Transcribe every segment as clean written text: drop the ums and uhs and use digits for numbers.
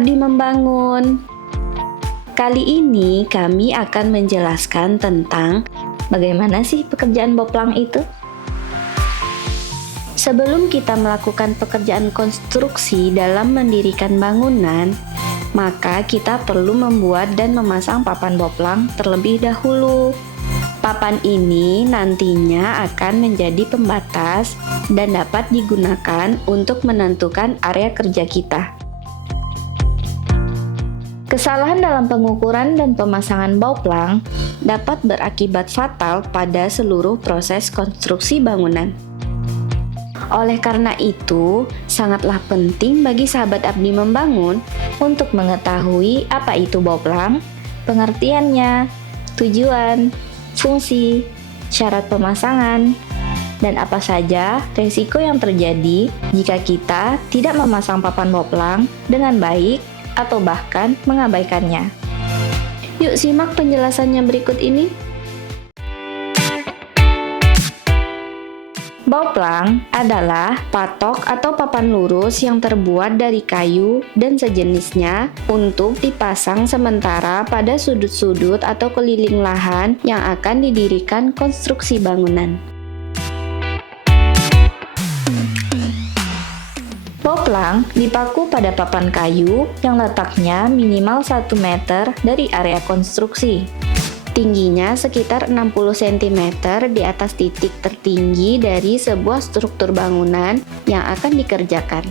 Abdi Membangun. Kali ini kami akan menjelaskan tentang bagaimana sih pekerjaan boplang itu. Sebelum kita melakukan pekerjaan konstruksi dalam mendirikan bangunan, maka kita perlu membuat dan memasang papan boplang terlebih dahulu. Papan ini nantinya akan menjadi pembatas dan dapat digunakan untuk menentukan area kerja kita. Kesalahan dalam pengukuran dan pemasangan boplang dapat berakibat fatal pada seluruh proses konstruksi bangunan. Oleh karena itu, sangatlah penting bagi sahabat Abdi Membangun untuk mengetahui apa itu boplang, pengertiannya, tujuan, fungsi, syarat pemasangan, dan apa saja resiko yang terjadi jika kita tidak memasang papan boplang dengan baik atau bahkan mengabaikannya. Yuk simak penjelasannya berikut ini. Boplang adalah patok atau papan lurus yang terbuat dari kayu dan sejenisnya untuk dipasang sementara pada sudut-sudut atau keliling lahan yang akan didirikan konstruksi bangunan. Boplang dipaku pada papan kayu yang letaknya minimal 1 meter dari area konstruksi. Tingginya sekitar 60 cm di atas titik tertinggi dari sebuah struktur bangunan yang akan dikerjakan.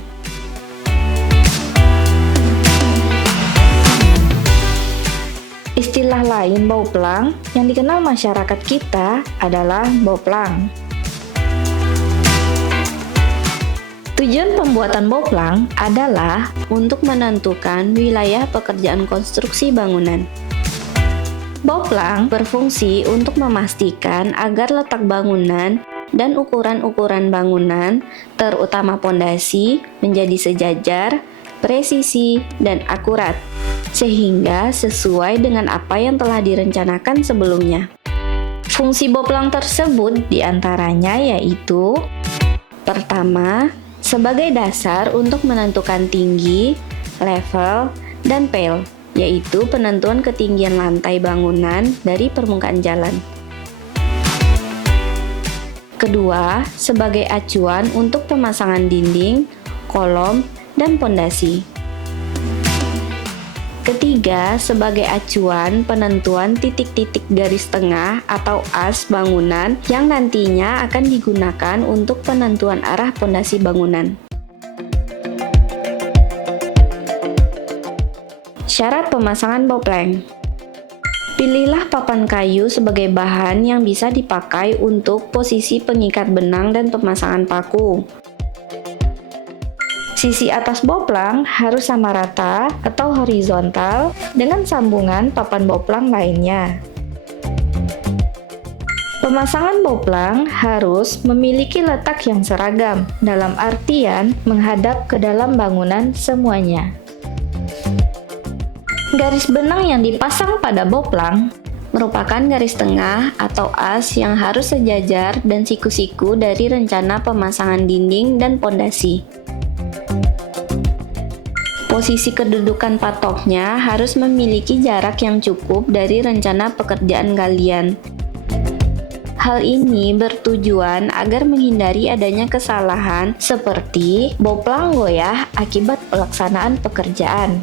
Istilah lain boplang yang dikenal masyarakat kita adalah boplang. Tujuan pembuatan boplang adalah untuk menentukan wilayah pekerjaan konstruksi bangunan. Boplang berfungsi untuk memastikan agar letak bangunan dan ukuran-ukuran bangunan, terutama pondasi, menjadi sejajar, presisi, dan akurat, sehingga sesuai dengan apa yang telah direncanakan sebelumnya. Fungsi boplang tersebut diantaranya yaitu: pertama, sebagai dasar untuk menentukan tinggi, level, dan pale, yaitu penentuan ketinggian lantai bangunan dari permukaan jalan. Kedua, sebagai acuan untuk pemasangan dinding, kolom, dan pondasi. Ketiga, sebagai acuan penentuan titik-titik garis tengah atau as bangunan yang nantinya akan digunakan untuk penentuan arah pondasi bangunan. Syarat pemasangan boplang. Pilihlah papan kayu sebagai bahan yang bisa dipakai untuk posisi pengikat benang dan pemasangan paku. Sisi atas boplang harus sama rata atau horizontal dengan sambungan papan boplang lainnya. Pemasangan boplang harus memiliki letak yang seragam, dalam artian menghadap ke dalam bangunan semuanya. Garis benang yang dipasang pada boplang merupakan garis tengah atau as yang harus sejajar dan siku-siku dari rencana pemasangan dinding dan pondasi. Posisi kedudukan patoknya harus memiliki jarak yang cukup dari rencana pekerjaan galian. Hal ini bertujuan agar menghindari adanya kesalahan seperti boplang goyah akibat pelaksanaan pekerjaan.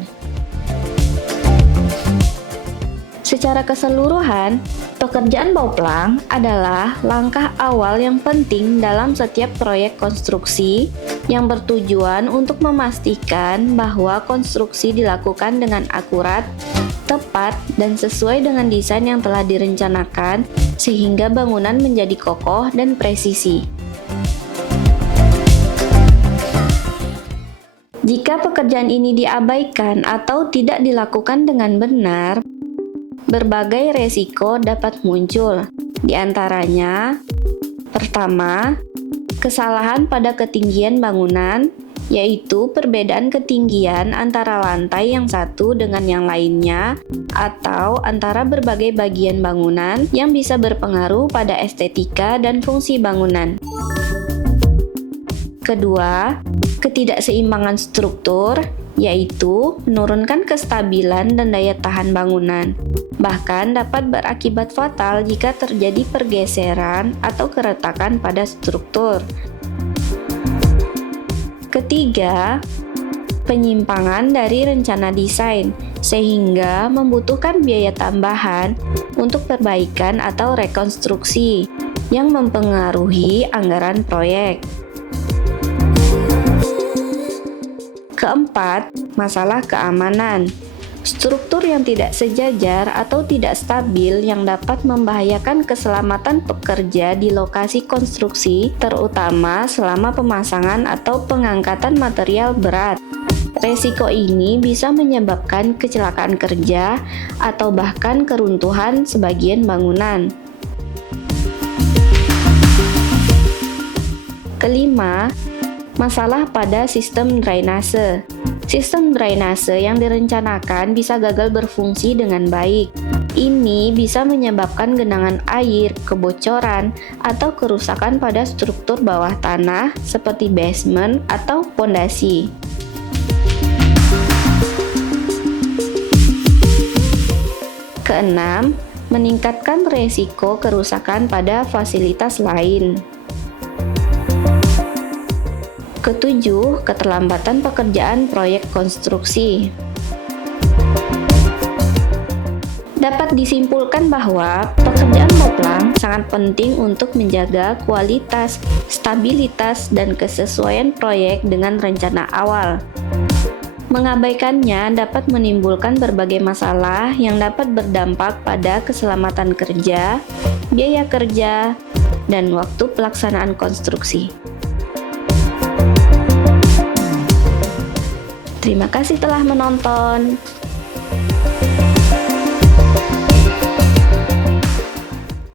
Secara keseluruhan, pekerjaan boplang adalah langkah awal yang penting dalam setiap proyek konstruksi yang bertujuan untuk memastikan bahwa konstruksi dilakukan dengan akurat, tepat, dan sesuai dengan desain yang telah direncanakan sehingga bangunan menjadi kokoh dan presisi. Jika pekerjaan ini diabaikan atau tidak dilakukan dengan benar, berbagai resiko dapat muncul. Di antaranya, pertama, kesalahan pada ketinggian bangunan, yaitu perbedaan ketinggian antara lantai yang satu dengan yang lainnya, atau antara berbagai bagian bangunan yang bisa berpengaruh pada estetika dan fungsi bangunan. Kedua, ketidakseimbangan struktur, yaitu menurunkan kestabilan dan daya tahan bangunan. Bahkan dapat berakibat fatal jika terjadi pergeseran atau keretakan pada struktur. Ketiga, penyimpangan dari rencana desain, sehingga membutuhkan biaya tambahan untuk perbaikan atau rekonstruksi yang mempengaruhi anggaran proyek. Keempat, masalah keamanan. Struktur yang tidak sejajar atau tidak stabil yang dapat membahayakan keselamatan pekerja di lokasi konstruksi, terutama selama pemasangan atau pengangkatan material berat. Resiko ini bisa menyebabkan kecelakaan kerja atau bahkan keruntuhan sebagian bangunan. Kelima, masalah pada sistem drainase. Sistem drainase yang direncanakan bisa gagal berfungsi dengan baik. Ini bisa menyebabkan genangan air, kebocoran, atau kerusakan pada struktur bawah tanah seperti basement atau pondasi. Keenam, meningkatkan resiko kerusakan pada fasilitas lain. Ketujuh, keterlambatan pekerjaan proyek konstruksi. Dapat disimpulkan bahwa pekerjaan boplang sangat penting untuk menjaga kualitas, stabilitas, dan kesesuaian proyek dengan rencana awal. Mengabaikannya dapat menimbulkan berbagai masalah yang dapat berdampak pada keselamatan kerja, biaya kerja, dan waktu pelaksanaan konstruksi. Terima kasih telah menonton.